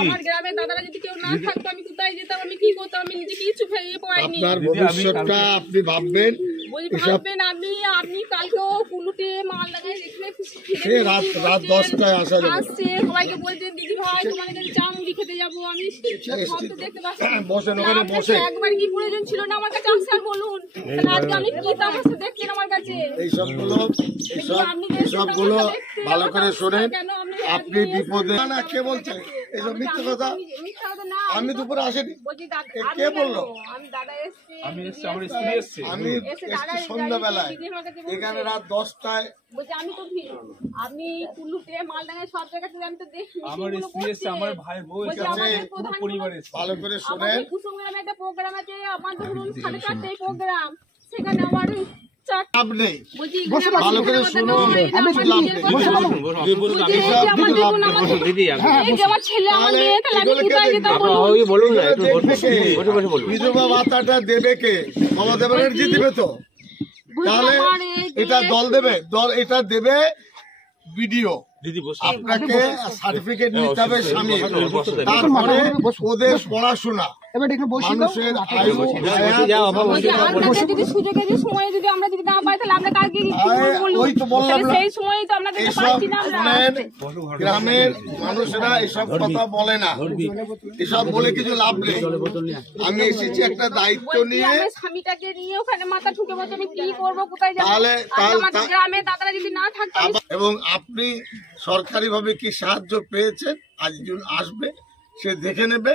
আমার গ্রামের দাদারা যদি কেউ না থাকতো আমি কোথায় যেতাম, আমি কি করতাম, আমি নিজে কিছু ভেবে পাইনি। আপনার ভবিষ্যৎটা আপনি ভাববেন। ভাববেন আপনি কালকেও কুলুটে মাল লাগাই সে রাত 10টায় আসছে, সবাইকে বলছে দিদি ভাই তোমাদের কাছে চা মুড়ি খেতে যাবো। আমি দেখতে পাচ্ছি একবার কি প্রয়োজন ছিল না আমার কাছে আসে বলুন, আজকে আমি কি তামাশা দেখছেন আমার কাছে। এইসবগুলো ভালো করে শোনেন। আপনি বিপদে না কে বলছেন এইসব মিথ্যে কথা? আমি দুপুরে আসেনি, কে বললো? আমি এসছি সন্ধ্যাবেলায়, এখানে রাত 10টায়। আমি তো আপনি কুলুতে মালডাঙ্গায় সব জায়গা থেকে আমি তো দেখি আমার স্ত্রী এসছে, আমার ভাই বউ এসছে, পুরো পরিবার এসছে। ভালো করে শুনেন। কুসুমগ্রামে একটা প্রোগ্রাম আছে, আমার তো ধরুন 4:30টায় প্রোগ্রাম, সেখানে আমার লাভ নেই। ভালো করে শুনুন। বিধবা ভাতাটা দেবে কে? মমতা ব্যানার্জি দিবে তো? তাহলে এটা দল দেবে? দল এটা দেবে বিডিও। আপনাকে সার্টিফিকেট নিতে হবে স্বামী, তারপরে ওদের পড়াশোনা, মানুষের আয়ু সময় যদি আমরা যদি না পাই তাহলে আমরা কালকে সেই সময় তো আমরা গ্রামের মানুষেরা এসব কথা বলে না, এসব বলে কিছু লাভ নেই। আমি এসেছি একটা দায়িত্ব নিয়ে, স্বামীটাকে নিয়ে ওখানে মাথা ঠুকে বসে আমি কি করবো, কোথায় যাবো। তাহলে গ্রামে দাদারা যদি না থাকতো। এবং আপনি সরকারি ভাবে কি সাহায্য পেয়েছেন, আজজন আসবে সে দেখে নেবে।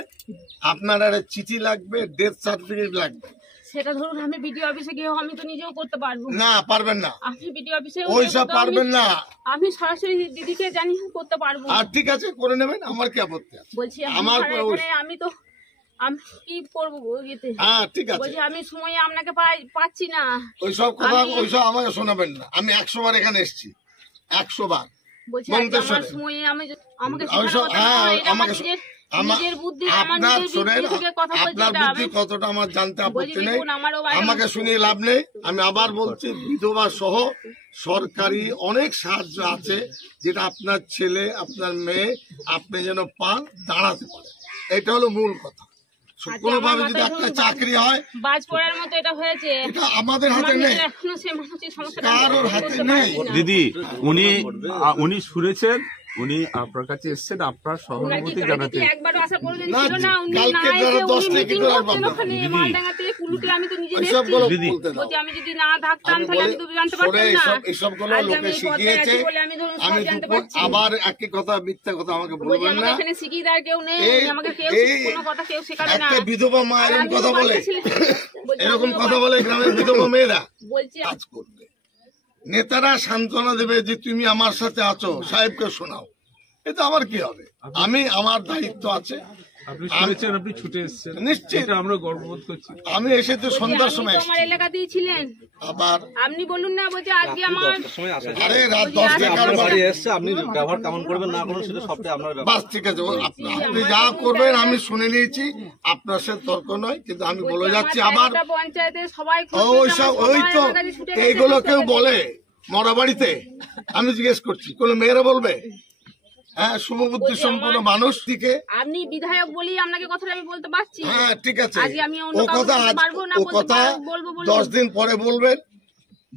আপনার একটা চিঠি লাগবে, ডেথ সার্টিফিকেট লাগবে। সেটা ধরুন আমি বিডিও অফিসে গিয়ে আমি তো নিজেও করতে পারবো না? পারবেন না, আমি বিডিও অফিসে ওইসব পারবেন না। আমি সরাসরি দিদিকে জানি করতে পারবো। আর ঠিক আছে, করে নেবেন, আমার কি আপত্তি আছে? বলছি আমি তো আমি কি করবো ইয়েতে। হ্যাঁ ঠিক আছে, বলছি আমি সময় আপনাকে পাচ্ছি না। ওইসব কথা ওইসব আমাকে শোনাবেন না। আমি 100 বার এখানে এসেছি, 100 বার। বলছি আমার সময় আমাকে আপনার বুদ্ধি কতটা আমার জানতে আপত্তি নেই, আমাকে শুনিয়ে লাভ নেই। আমি আবার বলছি, বিধবা সহ সরকারি অনেক সাহায্য আছে, যেটা আপনার ছেলে আপনার মেয়ে আপনি যেন পান, দাঁড়াতে পারে। এটা হলো মূল কথা। কোনোভাবে যদি একটা চাকরি হয়, বাজ পড়ার মতো এটা হয়েছে, এটা আমাদের হাতে নেই, কারোর হাতে নেই। দিদি উনি শুনেছেন, উনি আপনার কাছে এসেছেন আপনার সহানুভূতি জানাতে। আমি যদি না থাকতাম তাহলে আমি তো জানতে পারতাম না। এসবগুলো লোকে শিখিয়েছে। আমি আবার একই কথা, মিথ্যা কথা আমাকে বলবেন না। এখানে শিখিয়ে কেউ নেই, আমাকে কেউ কোনো কথা কেউ শেখাবে না। একটা বিধবা মা এরকম কথা বলে, এরকম কথা বলে গ্রামের বিধবা মেয়েরা কাজ করবে। নেতারা সান্ত্বনা দেবে যে তুমি আমার সাথে আছো, সাহেবকে শোনাও। এটা আমার কি হবে? আমি আমার দায়িত্ব আছে। আপনি ছুটে এসেছেন, নিশ্চিত আমরা গর্ববোধ করছি। আমি এসেছি সন্ধ্যার সময়, আমার এলাকাতেই ছিলেন। আবার আপনি বলুন না, বলছে আজকে আমার আরে রাত 10টায় এসছে, আপনি ব্যবহার কেমন করবেন না করবেন সেটা সবটাই আপনার ব্যাপার। বাস ঠিক আছে, আপনি যা করবেন আমি শুনে নিয়েছি, আপনার সাথে তর্ক নয়। কিন্তু আমি বলে যাচ্ছি আবার, পঞ্চায়েতে সবাই ওই তো এইগুলো কেউ বলে মরা বাড়িতে। আমি জিজ্ঞেস করছি, কোন মেয়েরা বলবে? হ্যাঁ, শুভবুদ্ধি সম্পন্ন মানুষ থেকে আপনি বিধায়ক বলি আপনাকে কথাটা আমি বলতে পারছি। হ্যাঁ ঠিক আছে, ও কথা 10 দিন পরে বলবেন,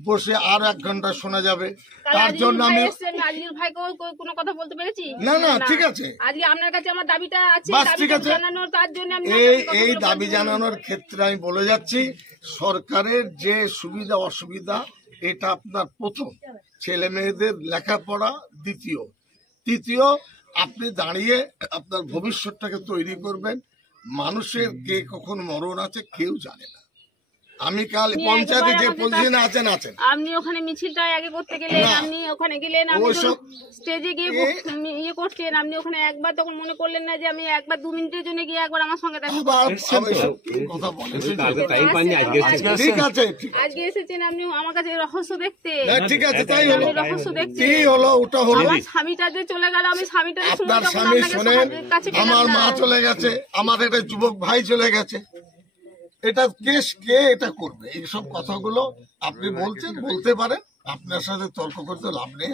বসে আর 1 ঘন্টা শোনা যাবে। তার জন্য আমি আজিজুল ভাইকে কোনো কথা বলতে পেরেছি না। ঠিক আছে, আজকে আপনার কাছে আমার দাবিটা আছে, ঠিক আছে, তার জন্য এই দাবি জানানোর ক্ষেত্রে আমি বলে যাচ্ছি, সরকারের যে সুবিধা অসুবিধা, এটা আপনার প্রথম, ছেলে মেয়েদের লেখাপড়া তৃতীয়, আপনি দাঁড়িয়ে আপনার ভবিষ্যৎটাকে তৈরি করবেন। মানুষের কে কখন মরণ আছে কেউ জানে না। আমি কাল পঞ্চায়েতে যে পজিশনে আছেন আপনি ওখানে মিছিলটা আগে করতে গেলেন, আপনি ওখানে গেলেন, আপনি স্টেজে গিয়ে ইয়ে করছেন, আপনি ওখানে একবার তখন মনে করলেন না যে আমি একবার 2 মিনিটের জন্য গিয়ে একবার আমার সঙ্গে দেখা আজকে এসেছেন আপনি আমার কাছে রহস্য দেখতে। ঠিক আছে, তাই হলো, রহস্য দেখতে ওটা হলো। স্বামীটা যে চলে গেল, আমি স্বামীটা আপনার স্বামী শোনেন, আমার মা চলে গেছে, আমার একটা যুবক ভাই চলে গেছে, এটা কেস কে এটা করবে? এইসব কথাগুলো আপনি বলতে পারেন, আপনার সাথে তর্ক করতে লাভ নেই।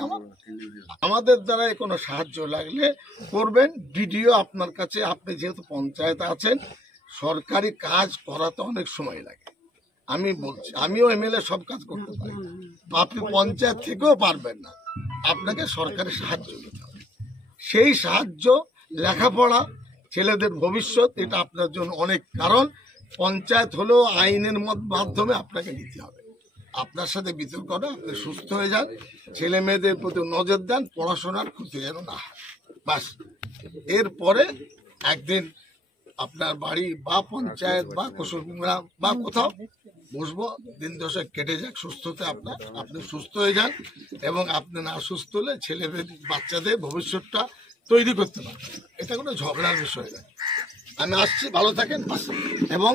আমাদের দ্বারা কোনো সাহায্য লাগলে করবেন। ভিডিও আপনার কাছে, আপনি যেহেতু পঞ্চায়েত আছেন, সরকারি কাজ করাতে অনেক সময় লাগে। আমি বলছি, আমিও এমএলএ সব কাজ করতে পারি, আপনি পঞ্চায়েত থেকেও পারবেন না, আপনাকে সরকারি সাহায্য নিতে হবে। সেই সাহায্য, লেখাপড়া, ছেলেদের ভবিষ্যৎ, এটা আপনার জন্য অনেক। কারণ পঞ্চায়েত হলেও আইনের মাধ্যমে আপনাকে নিতে হবে। আপনার সাথে বিতর্ক করে আপনি সুস্থ হয়ে যান, ছেলে মেয়েদের প্রতি নজর দেন, পড়াশোনার ক্ষতি যেন না হয়, বাস। এরপরে একদিন আপনার বাড়ি বা পঞ্চায়েত বা কুসুমগ্রা বা কোথাও বসবো, দিন দশেক কেটে যাক সুস্থতে, আপনি সুস্থ হয়ে যান এবং আপনি না সুস্থ হলে ছেলে বাচ্চাদের ভবিষ্যৎটা তৈরি করতে পারেন। এটা কোনো ঝগড়ার বিষয় না। আমি আসছি, ভালো থাকেন, বাস। এবং